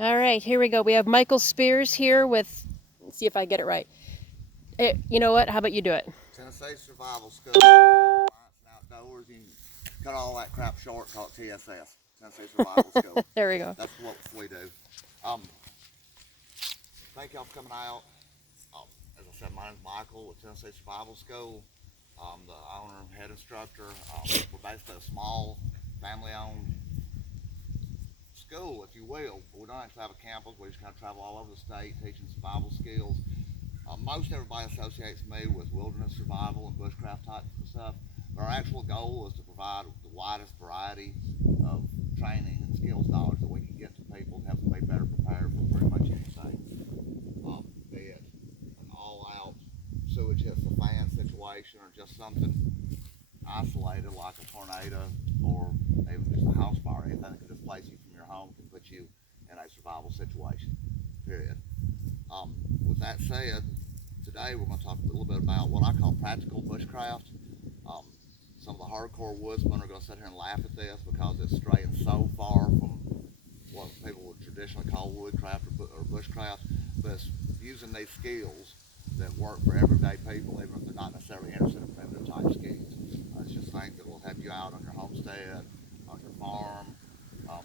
All right, here we go. We have Michael Spears here with, let's see if I get it right. You know what? How about you do it? Tennessee Survival School, Self-Reliance and Outdoors. You can cut all that crap short, call it TSS, Tennessee Survival School. There we go. That's what we do. Um, Thank y'all for coming out. As I said, my name's Michael with Tennessee Survival School. I'm the owner and head instructor. We're basically a small, family-owned school, if you will. We don't actually have a campus. We just kind of travel all over the state teaching survival skills. Most everybody associates me with wilderness survival and bushcraft type stuff. But our actual goal is to provide the widest variety of training and skills knowledge that we can get to people to help them be better prepared for pretty much anything. Be it an all-out sewage hits the fan situation or just something isolated like a tornado or even just a house fire. Anything that can displace you from your home can put you in a survival situation, period. With that said, today we're going to talk a little bit about what I call practical bushcraft. Um, some of the hardcore woodsmen are going to sit here and laugh at this because it's straying so far from what people would traditionally call woodcraft or bushcraft, but it's using these skills that work for everyday people, even if they're not necessarily interested in primitive type skills. It's just things that will help you out on your homestead, on your farm, um,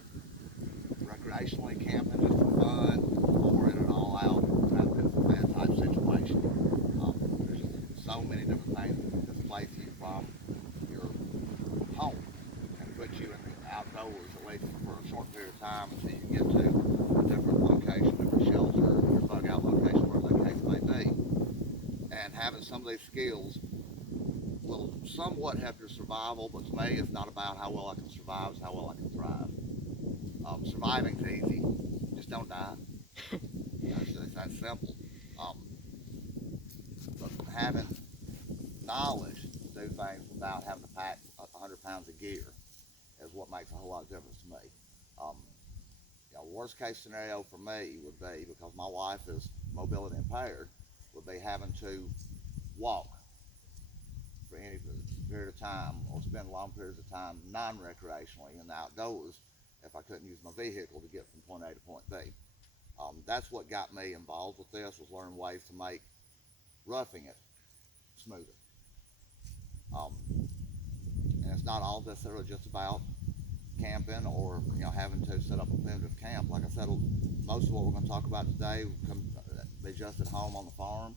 recreationally camping just for fun, or in an all-out trap pit for fan type situation. There's just so many different things that can displace you from your home and put you in the outdoors at least for a short period of time until you get to a different location, different shelter, your bug out location, whatever the case may be. And having some of these skills will somewhat help your survival, but to me it's not about how well I can survive, it's how well I can thrive. Surviving's easy, just don't die. It's that simple. Um, but having knowledge to do things without having to pack 100 pounds of gear is what makes a whole lot of difference to me. Um, Worst case scenario for me would be, because my wife is mobility impaired, would be having to walk for any period of time or spend long periods of time non-recreationally in the outdoors if I couldn't use my vehicle to get from point A to point B. That's what got me involved with this, was learning ways to make roughing it smoother. Um, and it's not all necessarily just about camping or having to set up a primitive camp. Like I said, most of what we're going to talk about today can be just at home on the farm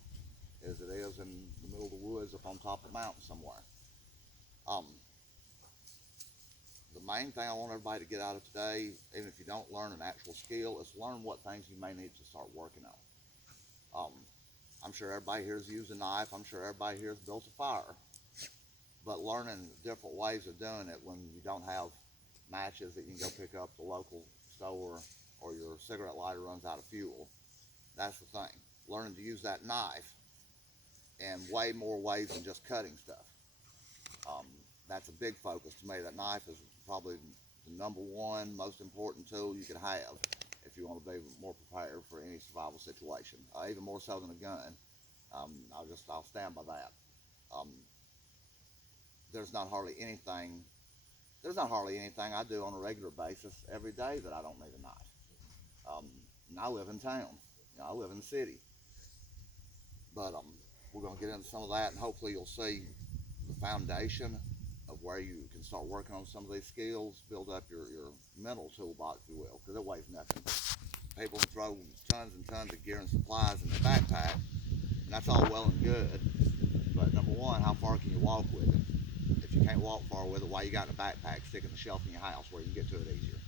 as it is in the middle of the woods up on top of the mountain somewhere. Um, the main thing I want everybody to get out of today, even if you don't learn an actual skill, is learn what things you may need to start working on. I'm sure everybody here has used a knife. I'm sure everybody here has built a fire. But learning different ways of doing it when you don't have matches that you can go pick up at the local store or your cigarette lighter runs out of fuel, that's the thing. Learning to use that knife in way more ways than just cutting stuff. Um, that's a big focus to me. That knife is probably the number one most important tool you can have if you want to be more prepared for any survival situation, even more so than a gun. I'll stand by that. Um, there's not hardly anything there's not hardly anything I do on a regular basis every day that I don't need a knife. And I live in town. I live in the city. But we're going to get into some of that, and hopefully you'll see the foundation of where you can start working on some of these skills, build up your mental toolbox, if you will, because it weighs nothing. People can throw tons and tons of gear and supplies in their backpack, and that's all well and good. But number one, how far can you walk with it? If you can't walk far with it, why you got in a backpack, stick in the shelf in your house where you can get to it easier.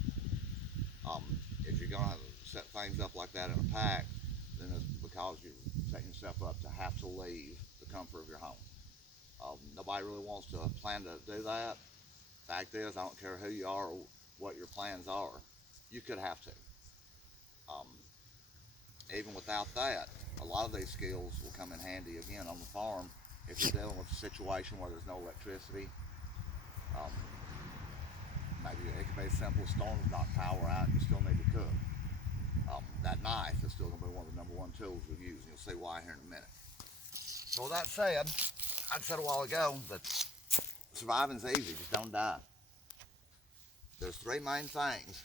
Um, if you're going to set things up like that in a pack, then it's because you're setting yourself up to have to leave the comfort of your home. Nobody really wants to plan to do that. Fact is, I don't care who you are or what your plans are, you could have to. Um, Even without that, a lot of these skills will come in handy again on the farm if you're dealing with a situation where there's no electricity. Um, Maybe it could be as simple as storms knock power out and you still need to cook. That knife is still going to be one of the number one tools we use, and you'll see why here in a minute. So with that said, I said a while ago that surviving's easy, just don't die. There's three main things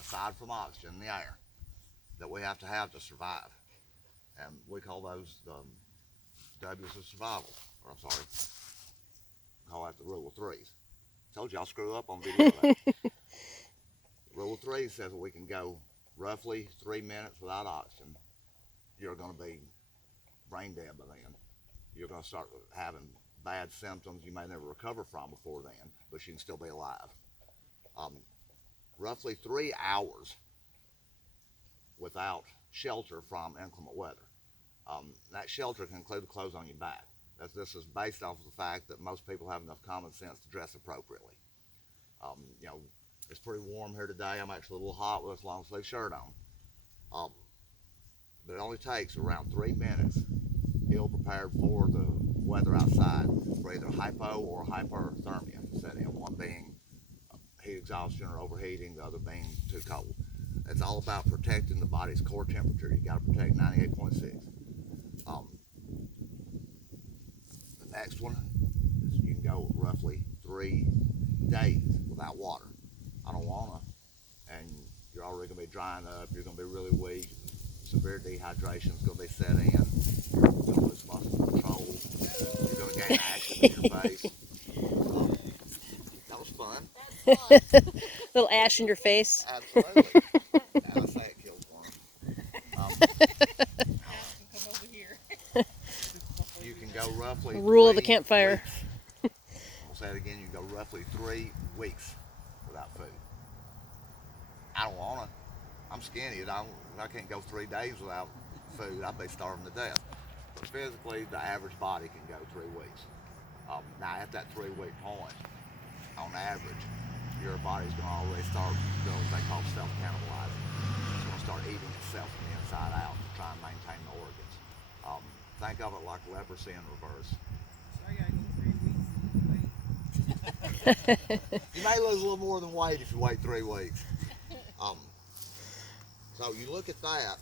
aside from oxygen in the air. that we have to survive. And we call those the W's of survival. Or I'm sorry, call that the rule of threes. Told you I'll screw up on video. Rule of three says that we can go roughly 3 minutes without oxygen. You're going to be brain dead by then. You're going to start having bad symptoms you may never recover from before then, but you can still be alive. Roughly 3 hours without shelter from inclement weather. That shelter can include the clothes on your back. This is based off of the fact that most people have enough common sense to dress appropriately. You know, it's pretty warm here today. I'm actually a little hot with this long sleeve shirt on. But it only takes around 3 minutes, ill prepared for the weather outside, for either hypo or hyperthermia to set in. One being heat exhaustion or overheating, the other being too cold. It's all about protecting the body's core temperature. You got to protect 98.6. The next one is you can go roughly 3 days without water. I don't wanna, and you're already gonna be drying up. You're gonna be really weak. Severe dehydration is gonna be set in. You're gonna lose muscle control. You're gonna gain action in your face. That was fun. Little ash in your face. Absolutely. I say it kills one. Come over here. You can go roughly Rule of the 3 campfire. weeks. I'll say it again. You can go roughly 3 weeks without food. I don't wanna. I'm skinny. I can't go 3 days without food. I'd be starving to death. But physically, the average body can go 3 weeks. Now, at that 3-week point, on average, your body's going to already start doing what they call self-cannibalizing. It's going to start eating itself from the inside out to try and maintain the organs. Think of it like leprosy in reverse. So I gotta go 3 weeks and wait. You may lose a little more than weight if you wait 3 weeks. So you look at that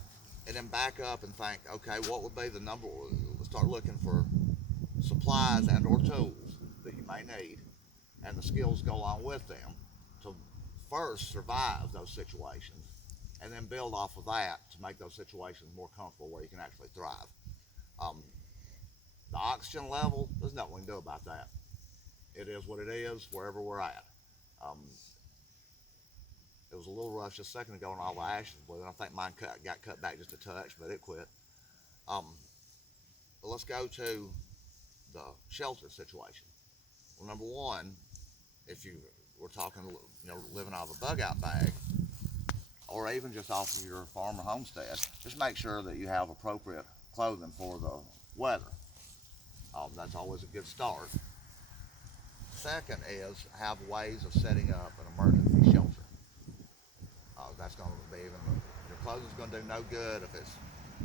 and then back up and think, okay, what would be the number? We'll start looking for supplies and or tools that you may need and the skills go along with them to first survive those situations and then build off of that to make those situations more comfortable where you can actually thrive. The oxygen level, there's nothing we can do about that. It is what it is wherever we're at. It was a little rough just a second ago and all the ashes blew, and I think mine got cut back just a touch, but it quit. But let's go to the shelter situation. Well, number one, if you were talking, living out of a bug out bag, or even just off of your farm or homestead, just make sure that you have appropriate clothing for the weather. That's always a good start. Second is have ways of setting up an emergency shelter. That's going to be your clothing's going to do no good if it's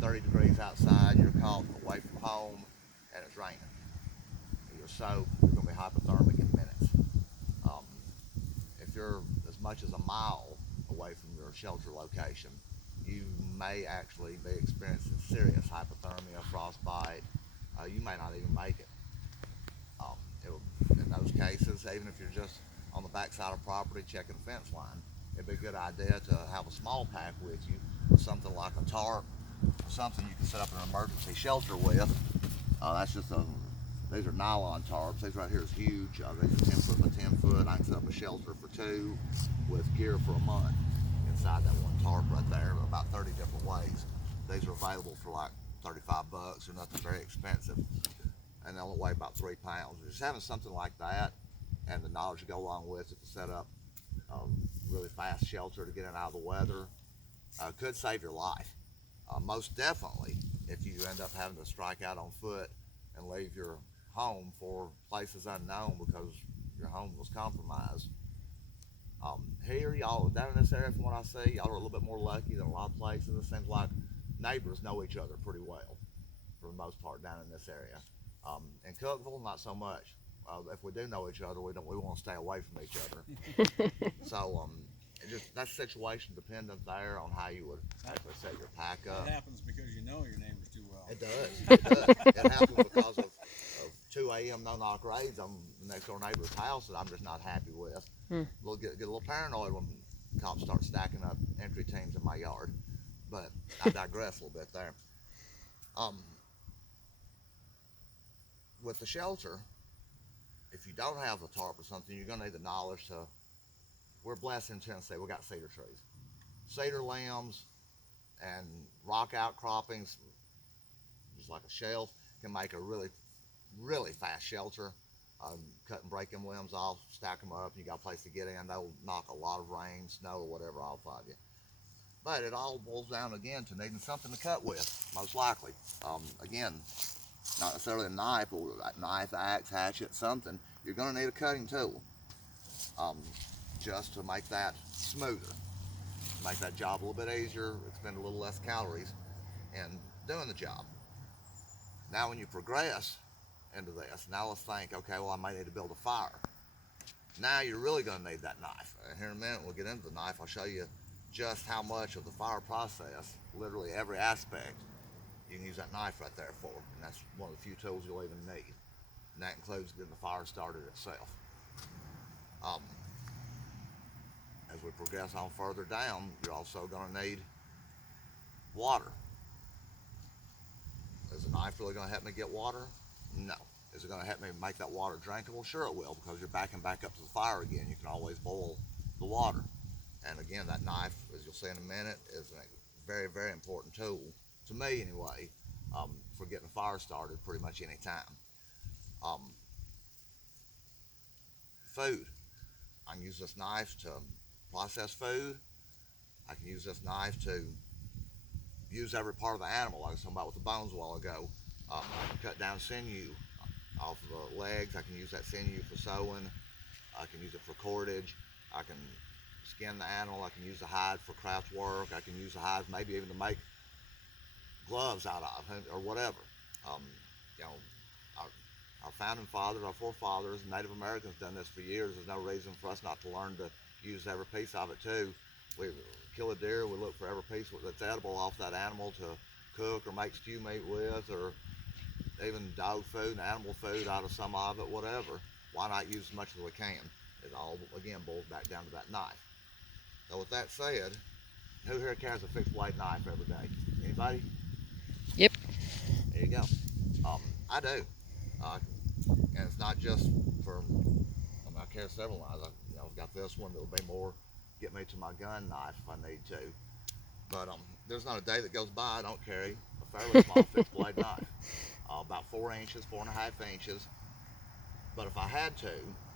30 degrees outside, you're caught away from home, and it's raining. You're soaked, you're going to be hypothermic in minutes. If you're as much as a mile away from your shelter location, you may actually be experiencing serious hypothermia, frostbite. You may not even make it. In those cases, even if you're just on the backside of property checking the fence line, it'd be a good idea to have a small pack with you, with something like a tarp, something you can set up an emergency shelter with. These are nylon tarps. These right here is huge. These are 10 foot by 10 foot. I can set up a shelter for 2 with gear for a month inside that one tarp right there, about 30 different ways. These are available for like $35. They're nothing very expensive, and they only weigh about 3 pounds. Just having something like that and the knowledge to go along with it to set up a really fast shelter to get in and out of the weather could save your life. Most definitely if you end up having to strike out on foot and leave your home for places unknown because your home was compromised. Here, y'all down in this area, from what I see, y'all are a little bit more lucky than a lot of places. It seems like neighbors know each other pretty well for the most part down in this area. In Cookeville, not so much. If we do know each other, we want to stay away from each other. So that's situation dependent there on how you would actually set your pack up. It happens because you know your neighbors too well. It does. It does. It happens because of 2 a.m. no-knock raids on the next door neighbor's house that I'm just not happy with. We'll get a little paranoid when cops start stacking up entry teams in my yard. But I digress a little bit there. Um, with the shelter, if you don't have the tarp or something, you're gonna need the knowledge to. We're blessed in Tennessee. We got cedar trees, cedar limbs, and rock outcroppings, just like a shelf, can make a really fast shelter. Cut and break them limbs off, stack them up, and you got a place to get in. They'll knock a lot of rain, snow, or whatever off of you. But it all boils down again to needing something to cut with, most likely. Again, not necessarily a knife, or a knife, axe, hatchet, something. You're going to need a cutting tool, just to make that smoother, make that job a little bit easier, expend a little less calories in doing the job. Now, when you progress into this, now let's think, okay, well, I might need to build a fire. Now you're really going to need that knife. Here in a minute, we'll get into the knife. I'll show you just how much of the fire process, literally every aspect, you can use that knife right there for. And that's one of the few tools you'll even need. And that includes getting the fire started itself. As we progress on further down, you're also going to need water. Is a knife really going to help me get water? No. Is it going to help me make that water drinkable? Sure it will, because you're backing back up to the fire again. You can always boil the water. And again, that knife, as you'll see in a minute, is a very, very important tool, to me anyway, for getting a fire started pretty much any time. Food. I can use this knife to process food. I can use this knife to use every part of the animal, like I was talking about with the bones a while ago. I can cut down sinew off of the legs. I can use that sinew for sewing. I can use it for cordage. I can skin the animal. I can use the hide for craft work. I can use the hide maybe even to make gloves out of, or whatever. You know, our founding fathers, our forefathers, Native Americans done this for years. There's no reason for us not to learn to use every piece of it too. We kill a deer, we look for every piece that's edible off that animal to cook or make stew meat with, or even dog food and animal food out of some of it, whatever. Why not use as much as we can? It all, again, boils back down to that knife. So with that said, who here carries a fixed blade knife every day? Anybody? Yep. There you go. I do. And it's not just for, I carry several knives. I've got this one that will be more, get me to my gun knife if I need to. But there's not a day that goes by I don't carry a fairly small fixed blade knife. About 4 inches, 4.5 inches. But if I had to,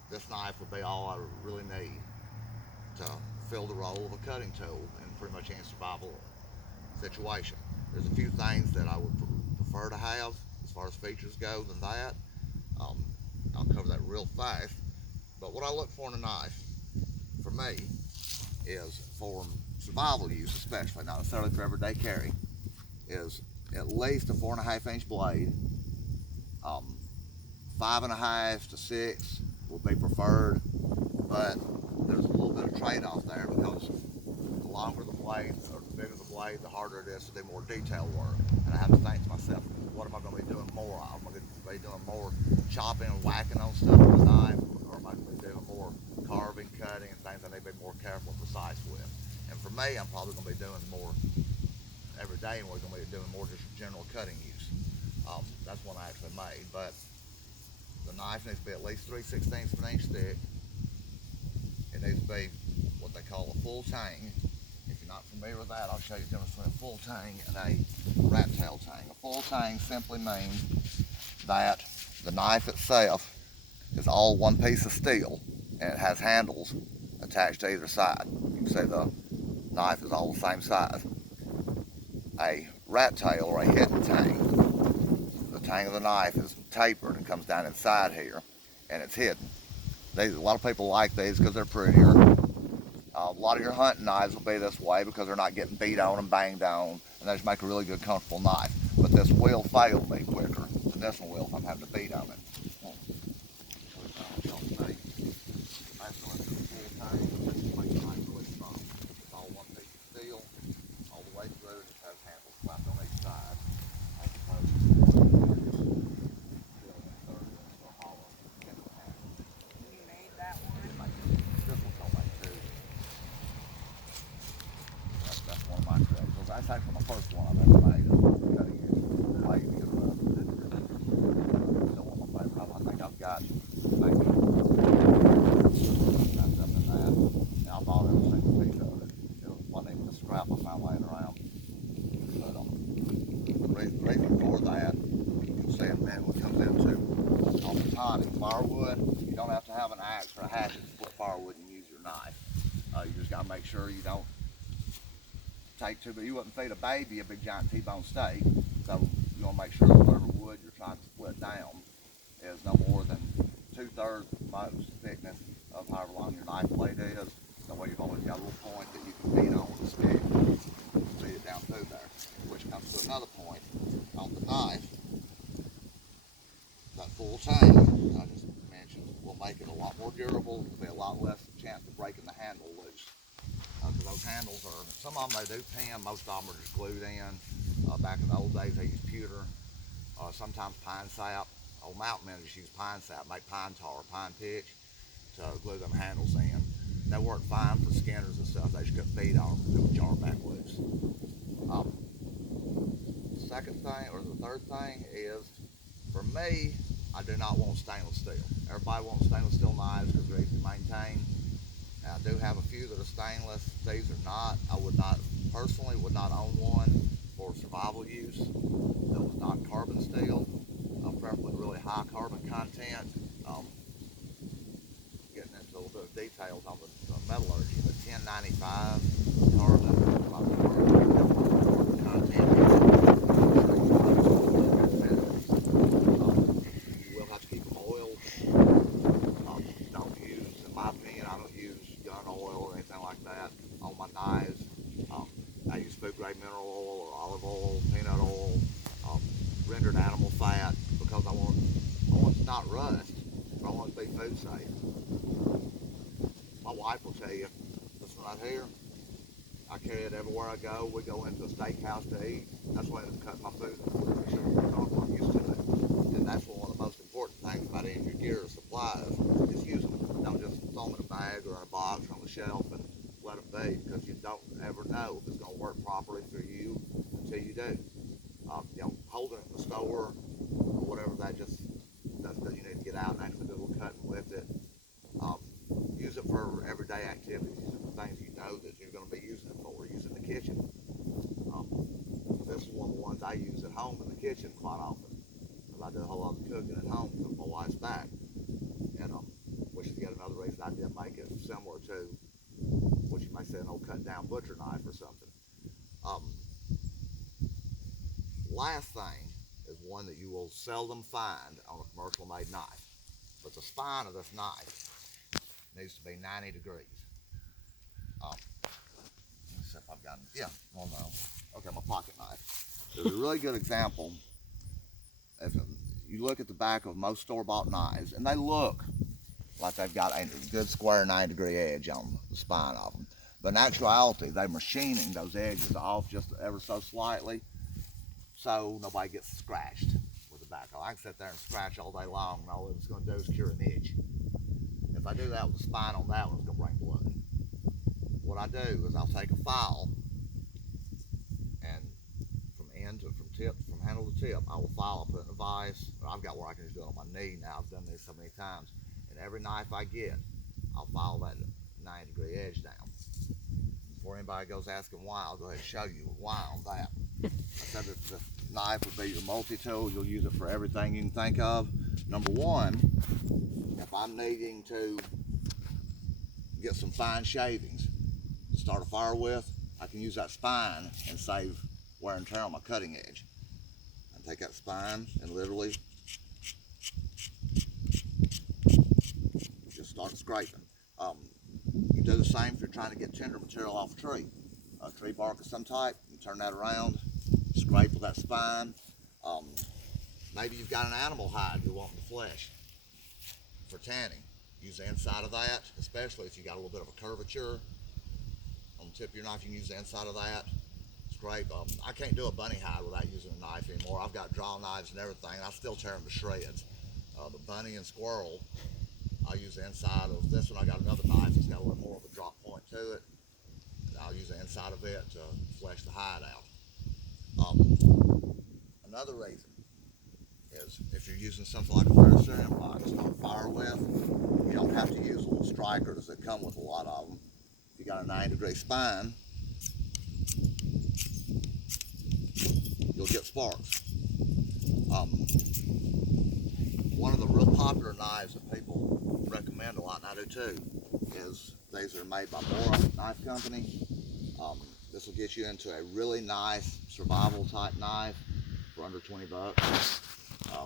this knife would be all I really need to fill the role of a cutting tool in pretty much any survival situation. There's a few things that I would prefer to have as far as features go than that. I'll cover that real fast. But what I look for in a knife, for me, is for survival use especially, not necessarily for everyday carry, is at least a 4.5 inch blade. 5.5 to 6 would be preferred, but there's a little bit of trade-off there, because the longer the blade or the bigger the blade, the harder it is to do more detail work. And I have to think to myself, what am I going to be doing more of? Am I going to be doing more chopping and whacking on stuff with a knife, or am I going to be doing more carving, cutting, and things I need to be more careful and precise with? And for me, I'm probably going to be doing more every day, and we're going to be doing more just general cutting use. That's one I actually made, but the knife needs to be at least 3/16 of an inch thick. It needs to be what they call a full tang. If you're not familiar with that, I'll show you the difference between a full tang and a rat tail tang. A full tang simply means that the knife itself is all one piece of steel, and it has handles attached to either side. You can see the knife is all the same size. A rat tail, or a hidden tang, the tang of the knife is tapered and comes down inside here, and it's hidden. A lot of people like these because they're prettier. A lot of your hunting knives will be this way because they're not getting beat on and banged on, and they just make a really good, comfortable knife. But this will fail me quicker than this one will if I'm having to beat on it. It's all one piece of steel all the way through, and it has handles slapped on each side, as opposed to hollow. You made that one? This one's homemade too. That's one of my creations. That's actually my first one I've ever made. It's my cutting edge blade is still one of my favorite. I think I've got maybe wrapped up in that. And I bought every single piece of it. It wasn't even a scrap I found laying around. But the reason for that, you'll see in a minute what comes into on the tiny firewood. You don't have to have an axe or a hatchet to split firewood and use your knife. You just got to make sure you don't take too, but you wouldn't feed a baby a big giant T-bone steak. So you want to make sure that whatever wood you're trying to split down is no more than 2/3 most thickness of however long your knife blade is. That way you've always got a little point that you can feed on with a stick and feed it down through there. Which comes to another point on the knife. That full tang I just mentioned will make it a lot more durable. There'll be a lot less chance of breaking the handle loose. Because those handles are, some of them they do pin, most of them are just glued in. Back in the old days they used pewter, sometimes pine sap. Old mountain men just use pine sap, make pine tar, pine pitch to glue them handles in. They work fine for skinners and stuff, they just couldn't feed on them, they would jar back loose. The second thing, or the third thing is, for me, I do not want stainless steel. Everybody wants stainless steel knives because they're easy to maintain. And I do have a few that are stainless. These are not. I would not, personally, would not own one for survival use that was not carbon steel, preferably really high carbon content. Getting into a little bit of details on the metallurgy, but 1095 carbon, carbon content. You will have to keep them oiled. Don't use, in my opinion, I don't use gun oil or anything like that on my knives. I use food grade mineral oil or olive oil, peanut oil, rendered animal fat because I want it to not rust, but I want it to be food safe. My wife will tell you, this one right here, I carry it everywhere I go. We go into a steakhouse to eat. That's why I cut my food. Make sure I'm used to it. And that's one of the most important things about any of your gear or supplies is using them. Don't just throw them in a bag or in a box or on the shelf and let them be, because you don't ever know if it's going to work properly for you until you do. Holding it in the store or whatever, that's because you need to get out and actually do a little cutting with it. Use it for everyday activities, things you know that you're going to be using it for. Use it in the kitchen. This is one of the ones I use at home in the kitchen quite often, because I do a whole lot of cooking at home because my wife's back. And which is yet another reason I did make it similar to what you might say an old cut down butcher knife or something. Last thing is one that you will seldom find on a commercial made knife, but the spine of this knife needs to be 90 degrees. Let's see if I've got, yeah, well no. Okay, my pocket knife. There's a really good example. If you look at the back of most store-bought knives, and they look like they've got a good square 90-degree edge on the spine of them. But in actuality, they're machining those edges off just ever so slightly so nobody gets scratched with the backhoe. I can sit there and scratch all day long and all it's going to do is cure an itch. If I do that with the spine on that one, it's going to bring blood. What I do is I'll take a file and from handle to tip, I will file, I'll put it in a vise. I've got where I can just do it on my knee now. I've done this so many times. And every knife I get, I'll file that 90-degree edge down. Before anybody goes asking why, I'll go ahead and show you why on that. I said that the knife would be your multi-tool. You'll use it for everything you can think of. Number one, if I'm needing to get some fine shavings to start a fire with, I can use that spine and save wear and tear on my cutting edge. I take that spine and literally just start scraping. You do the same if you're trying to get tinder material off a tree. A tree bark of some type, you turn that around, scrape with that spine. Maybe you've got an animal hide you're wanting to flesh for tanning. Use the inside of that, especially if you got a little bit of a curvature on the tip of your knife. You can use the inside of that. Scrape. I can't do a bunny hide without using a knife anymore. I've got draw knives and everything, and I still tear them to shreds. The bunny and squirrel, I use the inside of this one. I got another knife that's got a little more of a drop point to it. I'll use the inside of it to flesh the hide out. Another reason is if you're using something like a ferrocerium rod to start fire with, you don't have to use little strikers that come with a lot of them. If you got a 90-degree spine, you'll get sparks. One of the real popular knives that people recommend a lot, and I do too, is these are made by Mora Knife Company. This will get you into a really nice survival type knife for under 20 bucks. I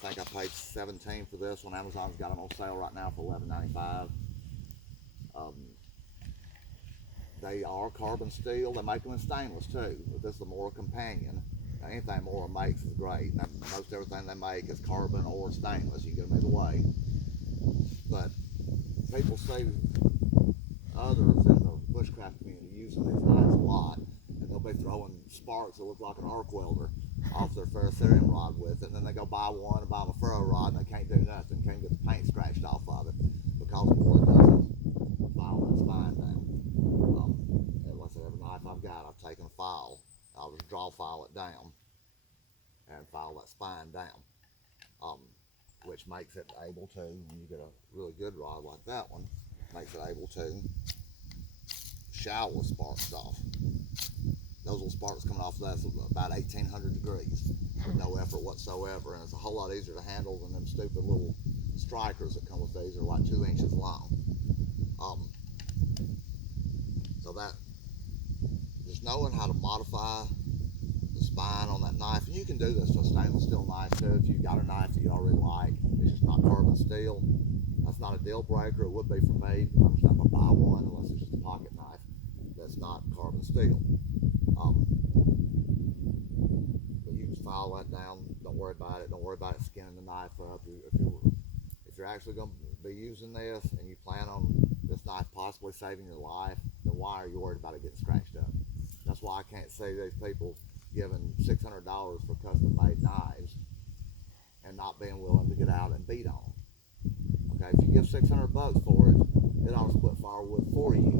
think I paid 17 for this one. Amazon's got them on sale right now for $11.95. They are carbon steel. They make them in stainless too. But this is the Mora Companion. Now, anything Mora makes is great. Most everything they make is carbon or stainless. You can get them either way. But people see others in the bushcraft community using these knives a lot, and they'll be throwing sparks that look like an arc welder off their ferrocerium rod with it, and then they go buy one and buy them a ferro rod, and they can't do nothing, can't get the paint scratched off of it because Mora doesn't file that spine down. Let's say every knife I've got, I've taken a file, I'll just draw file it down and file that spine down, which makes it able to, when you get a really good rod like that one, makes it able to shower sparks off. Those little sparks coming off of that's about 1,800 degrees with no effort whatsoever, and it's a whole lot easier to handle than them stupid little strikers that come with these. They're like 2 inches long. So that, just knowing how to modify the spine on that knife, and you can do this to a stainless steel knife too if you've got a knife that you already like. It's just not carbon steel. That's not a deal breaker. It would be for me. I'm just not going to buy one unless it's just a pocket knife that's not carbon steel. But you just file that down. Don't worry about it. Don't worry about it skinning the knife up. If you're actually going to be using this and you plan on this knife possibly saving your life, then why are you worried about it getting scratched up? That's why I can't see these people giving $600 for custom-made knives and not being willing to get out and beat on them. Okay, if you give $600 for it, it ought to split firewood for you.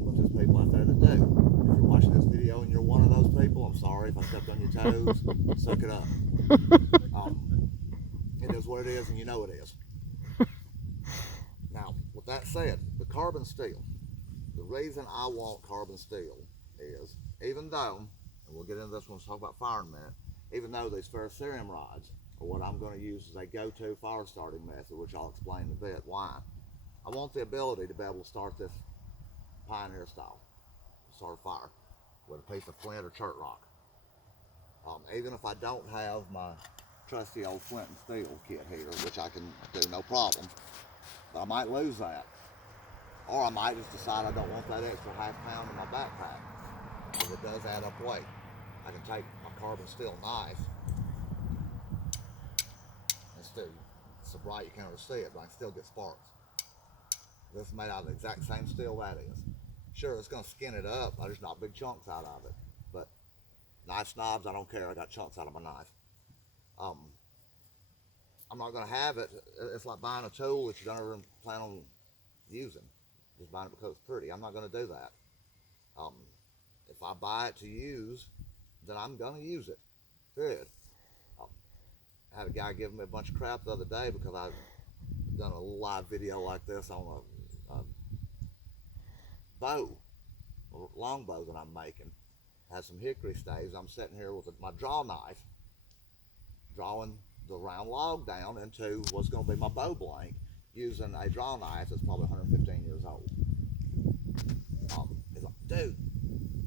But there's people out there that do. If you're watching this video and you're one of those people, I'm sorry if I stepped on your toes. Suck it up. It is what it is, and you know it is. Now, with that said, the carbon steel, the reason I want carbon steel is, even though, and we'll get into this when we talk about fire in a minute, even though these ferrocerium rods are what I'm going to use as a go-to fire starting method, which I'll explain in a bit why, I want the ability to be able to start this Pioneer style, start a fire with a piece of flint or chert rock. Even if I don't have my trusty old flint and steel kit here, which I can do no problem, but I might lose that. Or I might just decide I don't want that extra half pound in my backpack, because it does add up weight. I can take my carbon steel knife, and still, it's so bright you can't really see it, but I can still get sparks. This is made out of the exact same steel that is. Sure, it's going to skin it up, I just knock big chunks out of it. But knife snobs, I don't care, I got chunks out of my knife. I'm not going to have it. It's like buying a tool that you don't ever plan on using. Just buying it because it's pretty. I'm not going to do that. If I buy it to use, then I'm going to use it. Period. I had a guy giving me a bunch of crap the other day because I've done a live video like this on a bow, a long bow that I'm making. Has some hickory staves. I'm sitting here with my draw knife, drawing the round log down into what's going to be my bow blank using a draw knife that's probably 115 years old. He's like, dude,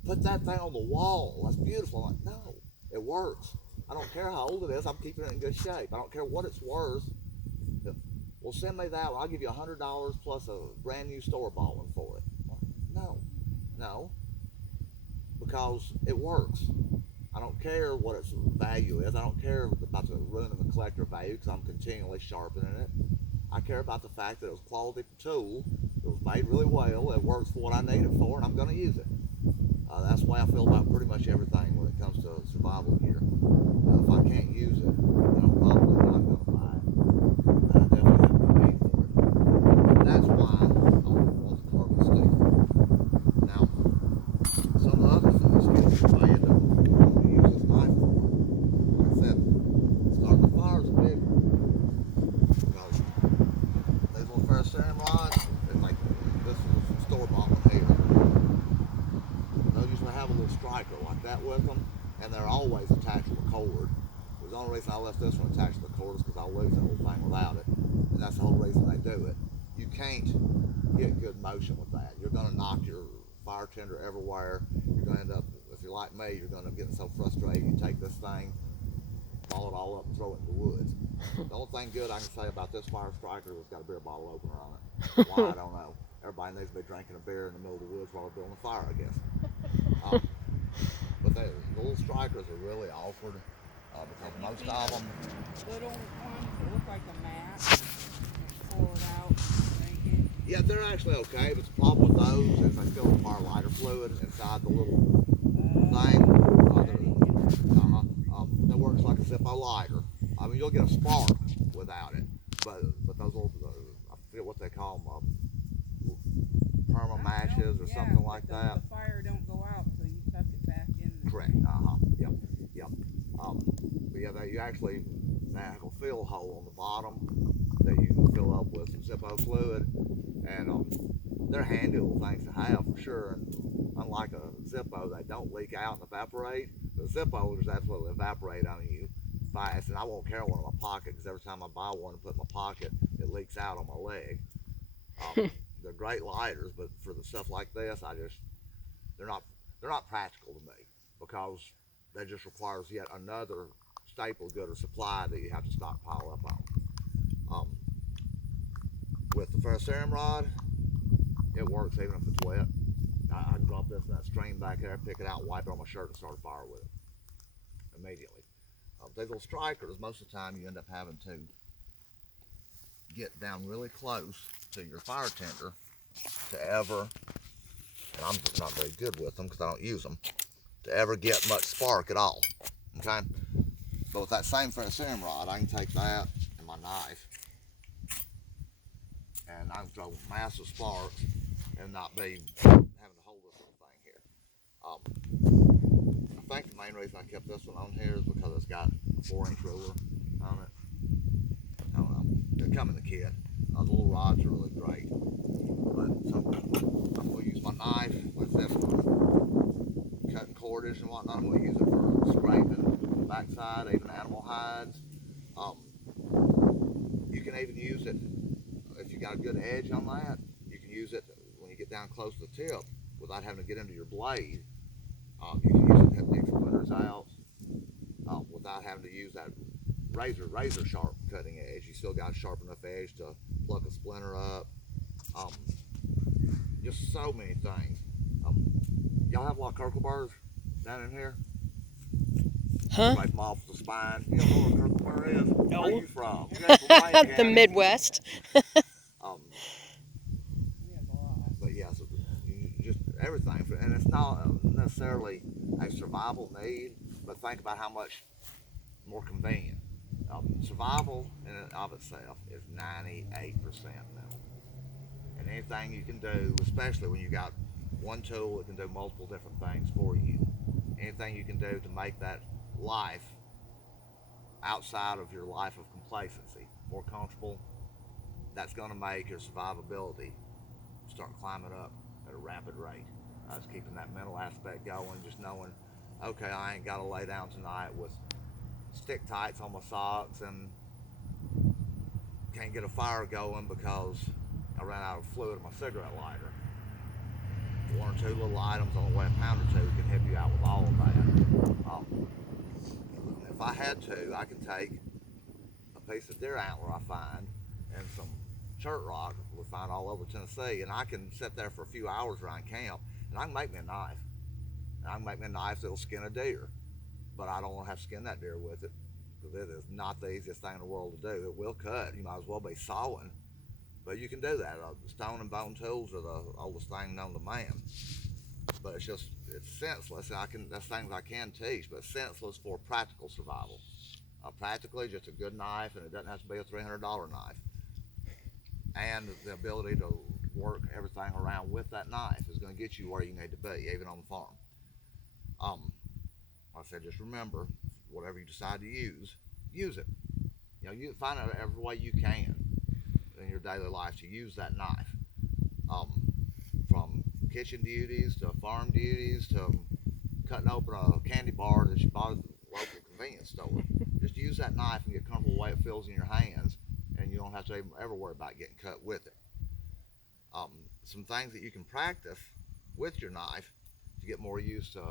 put that thing on the wall. That's beautiful. I'm like, no, it works. I don't care how old it is. I'm keeping it in good shape. I don't care what it's worth. Well, send me that one. I'll give you $100 plus a brand new store-bought one for it. No, because it works. I don't care what its value is. I don't care about the ruining the collector value because I'm continually sharpening it. I care about the fact that it was a quality tool. It was made really well. It works for what I need it for, and I'm going to use it. That's the way I feel about pretty much everything when it comes to survival gear. If I can't use it, then I'm probably not going to buy it. I definitely have no need for it. But that's why I want the carbon steel. Now, some of the other things you may end up wanting to use this knife for a little striker like that with them, and they're always attached to a cord. The only reason I left this one attached to the cord is because I'll lose that whole thing without it, and that's the whole reason they do it. You can't get good motion with that. You're going to knock your fire tender everywhere. You're going to end up, if you're like me, you're going to end up getting so frustrated. You take this thing, ball it all up, and throw it in the woods. The only thing good I can say about this fire striker is it's got a beer bottle opener on it. Why, I don't know. Everybody needs to be drinking a beer in the middle of the woods while they're building a fire, I guess. But the little strikers are really awkward because most of them. Little ones that look like a mat. Pull it out, drink it. Yeah, they're actually okay, but the problem with those is they still require lighter fluid inside the little thing. That works like a Zippo lighter. I mean, you'll get a spark without it, but those little, I forget what they call them, perma matches or something like that. The fire don't go out till you tuck it back in. Correct. Yep. Yep. But yeah, you actually have a fill hole on the bottom that you can fill up with some Zippo fluid, and they're handy little things to have for sure. And unlike a Zippo, they don't leak out and evaporate. The Zippo just absolutely evaporate on you fast, and I won't carry one in my pocket because every time I buy one and put it in my pocket, it leaks out on my leg. They're great lighters, but for the stuff like this, they're not practical to me because that just requires yet another staple good or supply that you have to stockpile up on. With the ferrocerium rod, it works even if it's wet. I can drop this in that stream back there, pick it out, wipe it on my shirt, and start a fire with it immediately. These little strikers, most of the time you end up having to get down really close to your fire tender to ever, and I'm just not very good with them because I don't use them, to ever get much spark at all. Okay? But with that same ferrocerium rod, I can take that and my knife, and I can throw massive sparks and not be having to hold this little thing here. I think the main reason I kept this one on here is because it's got a 4-inch ruler on it. I don't know. They come in the kit. The little rods are really great. But so I'm going to use my knife with this one, cutting cordage and whatnot. I'm going to use it for scraping the backside, even animal hides. You can even use it if you got a good edge on that. You can use it when you get down close to the tip without having to get into your blade. You can use it to help dig splinters out without having to use that razor sharp cutting edge. You still got a sharp enough edge to pluck a splinter up. Just so many things. Y'all have a lot of curleburs down in here? Huh? Right off the spine. You don't know what a curlebur is? No. Where are you from? You're from Wayne The County. Midwest. But yeah, so just everything, and it's not necessarily a survival need, but think about how much more convenient. Survival in and of itself is 98% now, and anything you can do, especially when you got one tool that can do multiple different things for you, anything you can do to make that life outside of your life of complacency more comfortable, that's going to make your survivability start climbing up at a rapid rate. It's keeping that mental aspect going, just knowing, okay, I ain't got to lay down tonight with stick tights on my socks and can't get a fire going because I ran out of fluid in my cigarette lighter. One or two little items on the way a pound or two can help you out with all of that. If I had to, I could take a piece of deer antler I find and some chert rock we find all over Tennessee, and I can sit there for a few hours around camp, and I can make me a knife. And I can make me a knife that'll skin a deer, but I don't want to have to skin that deer with it because it is not the easiest thing in the world to do. It will cut. You might as well be sawing, but you can do that. Stone and bone tools are the oldest thing known to man, but it's senseless. That's things I can teach, but it's senseless for practical survival. Practically, just a good knife, and it doesn't have to be a $300 knife. And the ability to work everything around with that knife is going to get you where you need to be, even on the farm. Like I said, just remember, whatever you decide to use it. You find out every way you can in your daily life to use that knife. From kitchen duties to farm duties to cutting open a candy bar that you bought at the local convenience store. Just use that knife and get comfortable the way it feels in your hands, and you don't have to even ever worry about getting cut with it. Some things that you can practice with your knife to get more used to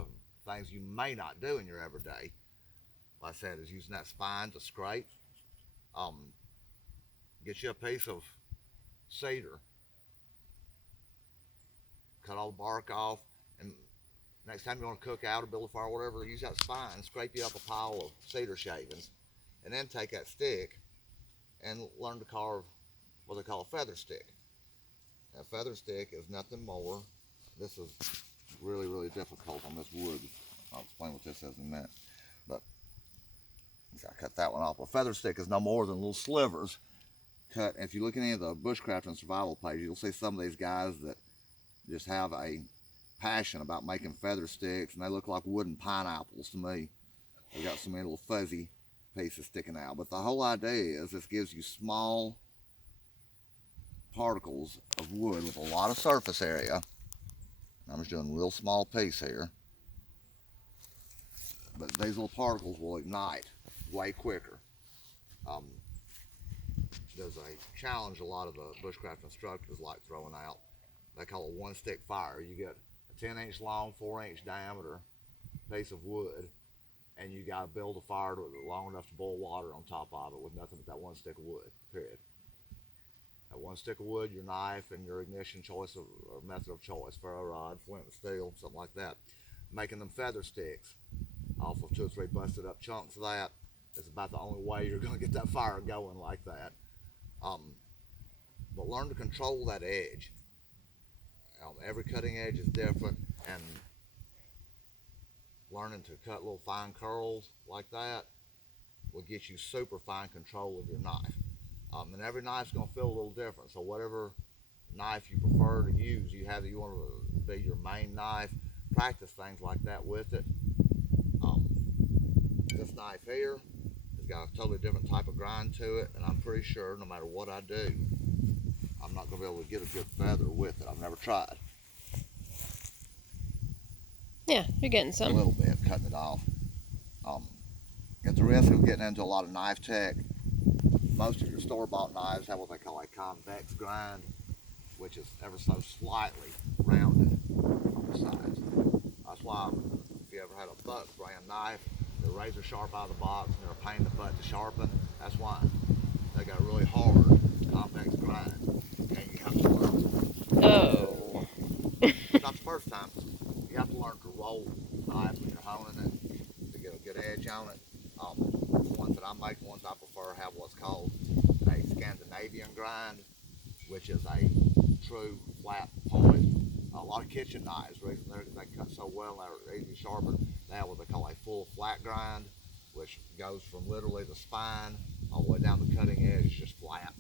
things you may not do in your everyday. Like I said, is using that spine to scrape. Um, get you a piece of cedar, cut all the bark off, and next time you want to cook out or build a fire or whatever, use that spine, scrape you up a pile of cedar shavings, and then take that stick and learn to carve what they call a feather stick. A feather stick is nothing more. This is really, really difficult on this wood. I'll explain what this is in a minute. But I cut that one off. A feather stick is no more than little slivers cut. If you look at any of the bushcraft and survival pages, you'll see some of these guys that just have a passion about making feather sticks, and they look like wooden pineapples to me. They got so many little fuzzy pieces sticking out. But the whole idea is this gives you small particles of wood with a lot of surface area. I'm just doing a real small piece here. But these little particles will ignite way quicker. There's a challenge a lot of the bushcraft instructors like throwing out. They call it one stick fire. You get a 10-inch long, 4-inch diameter piece of wood, and you got to build a fire long enough to boil water on top of it with nothing but that one stick of wood, period. That one stick of wood, your knife, and your ignition choice or method of choice, ferro rod, flint and steel, something like that. Making them feather sticks off of 2 or 3 busted up chunks of that is about the only way you're going to get that fire going like that. But learn to control that edge. Every cutting edge is different, and learning to cut little fine curls like that will get you super fine control of your knife. And every knife's going to feel a little different, so whatever knife you prefer to use, you want to be your main knife, practice things like that with it. This knife here has got a totally different type of grind to it, and I'm pretty sure no matter what I do, I'm not going to be able to get a good feather with it. I've never tried. Yeah, you're getting A some. little bit, cutting it off. At the risk of getting into a lot of knife tech, most of your store-bought knives have what they call a convex grind, which is ever so slightly rounded on the sides. That's why if you ever had a Buck brand knife, they're razor sharp out of the box and they're a pain in the butt to sharpen. That's why they got a really hard convex grind, and you have to learn. Oh. Not the first time. You have to learn to roll the knife when you're honing it to get a good edge on it. The ones that I make, the ones I prefer, have what's called a Scandinavian grind, which is a true flat point. A lot of kitchen knives, the reason they cut so well and they're easy to sharpen, they have what they call a full flat grind, which goes from literally the spine all the way down the cutting edge, just flat.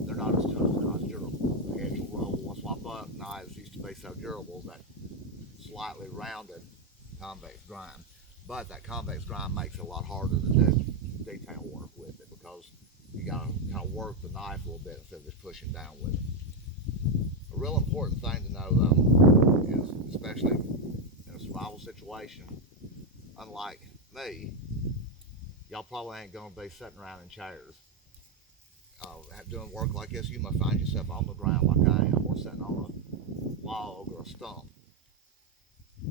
They're not as tough, they're not as durable. The edge will roll. That's why Buck knives used to be so durable, that slightly rounded convex grind. But that convex grind makes it a lot harder to do detail work with it, because you got to kind of work the knife a little bit instead of just pushing down with it. A real important thing to know though is, especially in a survival situation, unlike me, y'all probably ain't going to be sitting around in chairs. Doing work like this, you might find yourself on the ground like I am, or sitting on a log or a stump.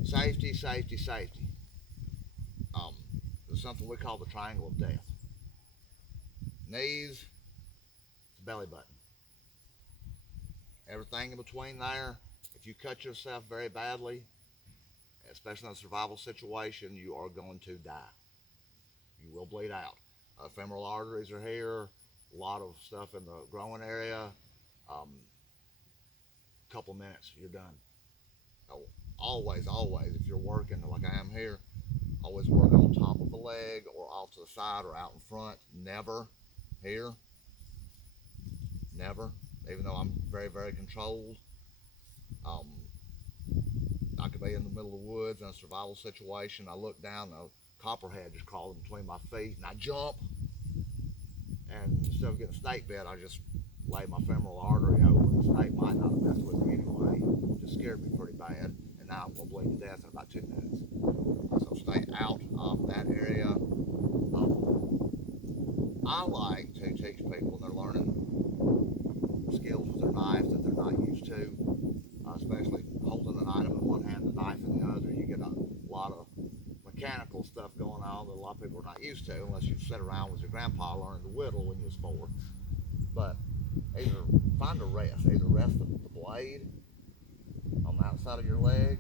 Safety, safety, safety. There's something we call the triangle of death. Knees to belly button. Everything in between there, if you cut yourself very badly, especially in a survival situation, you are going to die. You will bleed out. Femoral arteries are here, a lot of stuff in the growing area. Couple minutes, you're done. So always, always, if you're working like I am here, always work on top of the leg or off to the side or out in front. Never here. Never. Even though I'm very, very controlled. I could be in the middle of the woods in a survival situation. I look down, a copperhead just crawling between my feet, and I jump. And instead of getting snake bit, I just lay my femoral artery open. The snake might not have messed with me anyway. It just scared me pretty bad. And now I'm gonna bleed to death in about 2 minutes. So stay out of that area. I like to teach people when they're learning skills with their knife that they're not used to, especially holding an item in one hand, the knife in the other. You get a lot of mechanical stuff going on that a lot of people are not used to unless you sit around with your grandpa learning to whittle when you was 4. But either find a rest, either rest the blade on the outside of your leg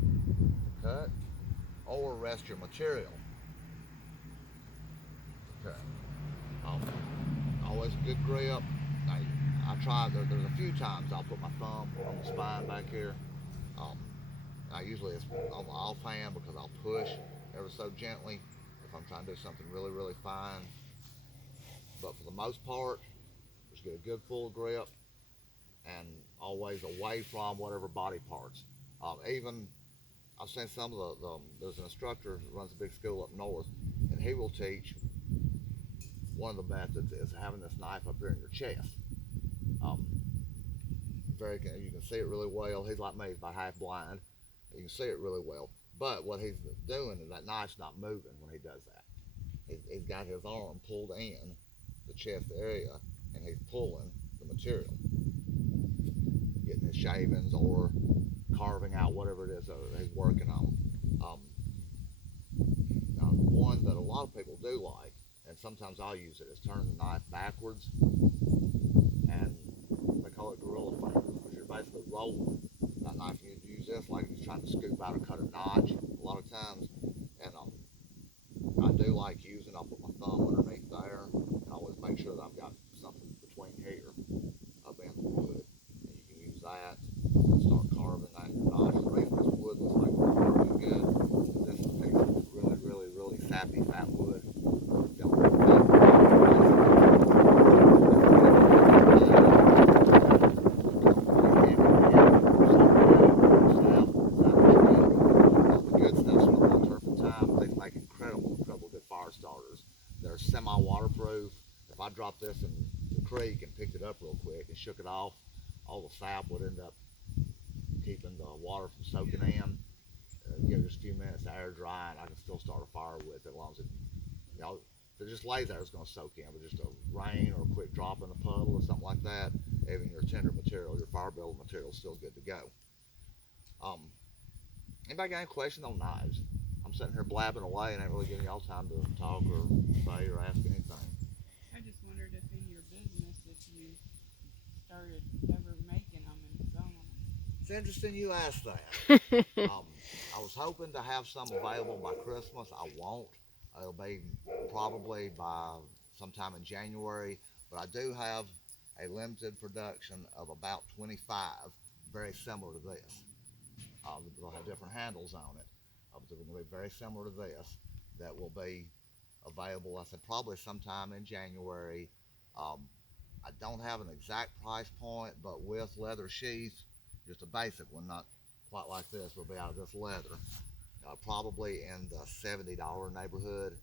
to cut, or rest your material. Okay. Always a good grip. I try, there's a few times I'll put my thumb on the spine back here. Um, usually it's on the off hand because I'll push ever so gently if I'm trying to do something really, really fine. But for the most part, just get a good full grip and always away from whatever body parts. Even I've seen some of there's an instructor who runs a big school up north, and he will teach one of the methods is having this knife up here in your chest. Um, you can see it really well. He's like me, he's about half blind. You can see it really well. But what he's doing is that knife's not moving when he does that. He's got his arm pulled in the chest area, and he's pulling the material, getting his shavings or carving out whatever it is that he's working on. Now, one that a lot of people do like, and sometimes I'll use it, is turning the knife backwards, and they call it gorilla fingers, because you're basically rolling that knife. You use this like you're trying to scoop out or cut a notch a lot of times, and I do like using. I'll put my thumb underneath there, and I always make sure that I've got something between here, up in the wood, and you can use that and start carving that notch. The reason this wood looks like it's working good is this is a piece of really, really, really sappy, fat wood. Starters. They're semi-waterproof. If I dropped this in the creek and picked it up real quick and shook it off, all the sap would end up keeping the water from soaking in. Give it just a few minutes to air dry, and I can still start a fire with it as long as it, if it just lays there, it's going to soak in. But just a rain or a quick drop in a puddle or something like that, even your tender material, your fire building material is still good to go. Anybody got any questions on knives? I'm sitting here blabbing away and ain't really giving y'all time to talk or say or ask anything. I just wondered if in your business, if you started ever making them and selling them. It's interesting you asked that. I was hoping to have some available by Christmas. I won't. It'll be probably by sometime in January. But I do have a limited production of about 25, very similar to this. They'll have different handles on it. But they're going to be very similar to this. That will be available, I said, probably sometime in January. I don't have an exact price point, but with leather sheath, just a basic one, not quite like this, will be out of this leather. Probably in the $70 neighborhood.